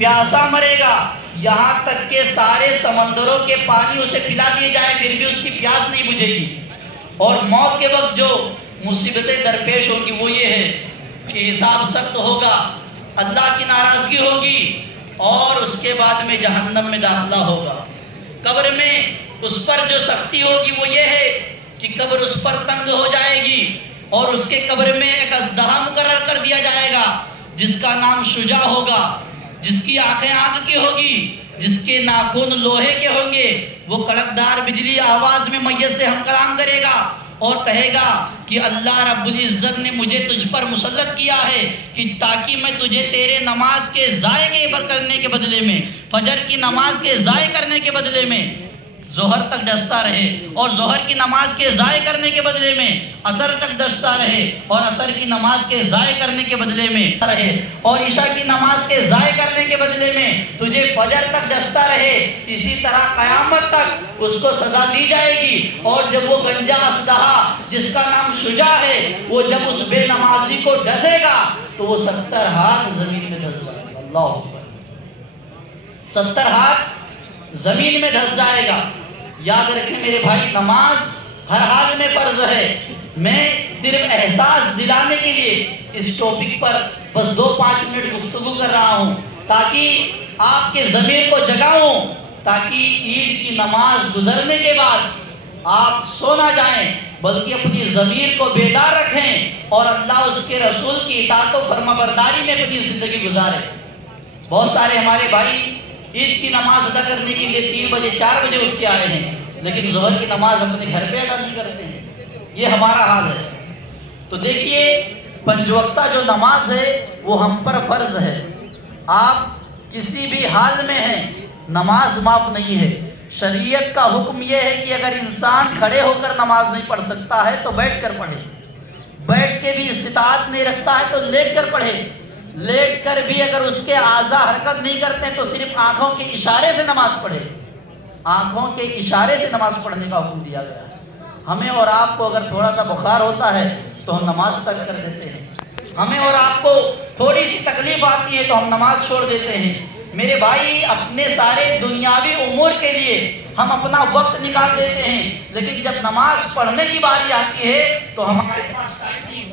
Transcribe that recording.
پیاسا مرے گا، یہاں تک کہ سارے سمندروں کے پانی اسے پلا دیے جائیں پھر بھی اس کی پیاس نہیں بجھے گی۔ اور موت کے وقت جو مصیبتیں درپیش ہوگی وہ یہ ہے کہ حساب سخت ہوگا، اللہ کی ناراضگی ہوگی اور اس کے بعد میں جہنم میں داخلہ ہوگا۔ قبر میں اس پر جو سختی ہوگی وہ یہ ہے کہ قبر اس پر تنگ ہو جائے گی اور اس کے قبر میں ایک اژدہا مقرر کر دیا جائے گا جس کا نام شجاع ہوگا، جس کی آنکھیں آگ کی ہوگی، جس کے ناخن لوہے کے ہوں گے۔ وہ کڑکدار بجلی آواز میں میت سے ہم کلام کرے گا اور کہے گا کہ اللہ رب العزت نے مجھے تجھ پر مسلط کیا ہے کہ تاکہ میں تجھے تیرے نماز کے ضائع کرنے کے بدلے میں، فجر کی نماز کے ضائع کرنے کے بدلے میں ظہر تک ڈستا رہے، اور ظہر کی نماز کے ضائع کرنے کے بدلے میں عصر تک ڈستا رہے، اور عصر کی نماز کے ضائع کرنے کے بدلے میں رہے، اور عشاء کی نماز کے ضائع کرنے کے بدلے میں تجھے فجر تک ڈستا رہے۔ اسی طرح قیامت تک اس کو سزا دی جائے گی، اور جب وہ گنجا اژدہا جس کا نام شجاع ہے وہ جب اس بے نمازی کو ڈسے گا تو وہ 70 ہاتھ زمین میں دھس جائے گا۔ اللہ اکبر، 70 ہاتھ زمین میں دھس جائے گا۔ یاد رکھیں میرے بھائی، نماز ہر حال میں فرض ہے۔ میں صرف احساس دلانے کے لیے اس ٹاپک پر بس 2-5 منٹ گفتگو کر رہا ہوں تاکہ آپ کے ضمیر کو جگاؤں، تاکہ عید کی نماز گزرنے کے بعد آپ سو نہ جائیں بلکہ اپنی ضمیر کو بیدار رکھیں اور اللہ اس کے رسول کی اطاعت و فرما برداری میں اپنی زندگی گزاریں۔ بہت سارے ہمارے بھائی عید کی نماز ادا کرنے کے لیے 3 بجے 4 بجے اٹھ کے آئے ہیں لیکن ظہر کی نماز اپنے گھر پہ ادا نہیں کرتے ہیں۔ یہ ہمارا حال ہے۔ تو دیکھیے، 5 وقتہ جو نماز ہے وہ ہم پر فرض ہے۔ آپ کسی بھی حال میں ہیں، نماز معاف نہیں ہے۔ شریعت کا حکم یہ ہے کہ اگر انسان کھڑے ہو کر نماز نہیں پڑھ سکتا ہے تو بیٹھ کر پڑھے، بیٹھ کے بھی استطاعت نہیں رکھتا ہے تو لیٹ کر پڑھے، لیٹ کر بھی اگر اس کے اعضاء حرکت نہیں کرتے تو صرف آنکھوں کے اشارے سے نماز پڑھے۔ آنکھوں کے اشارے سے نماز پڑھنے کا حکم دیا گیا ہے۔ ہمیں اور آپ کو اگر تھوڑا سا بخار ہوتا ہے تو ہم نماز ترک کر دیتے ہیں، ہمیں اور آپ کو تھوڑی سی تکلیف آتی ہے تو ہم نماز چھوڑ دیتے ہیں۔ میرے بھائی، اپنے سارے دنیاوی امور کے لیے ہم اپنا وقت نکال دیتے ہیں، لیکن جب نماز پڑھنے کی باری آتی ہے تو ہمارے پاس ٹائم نہیں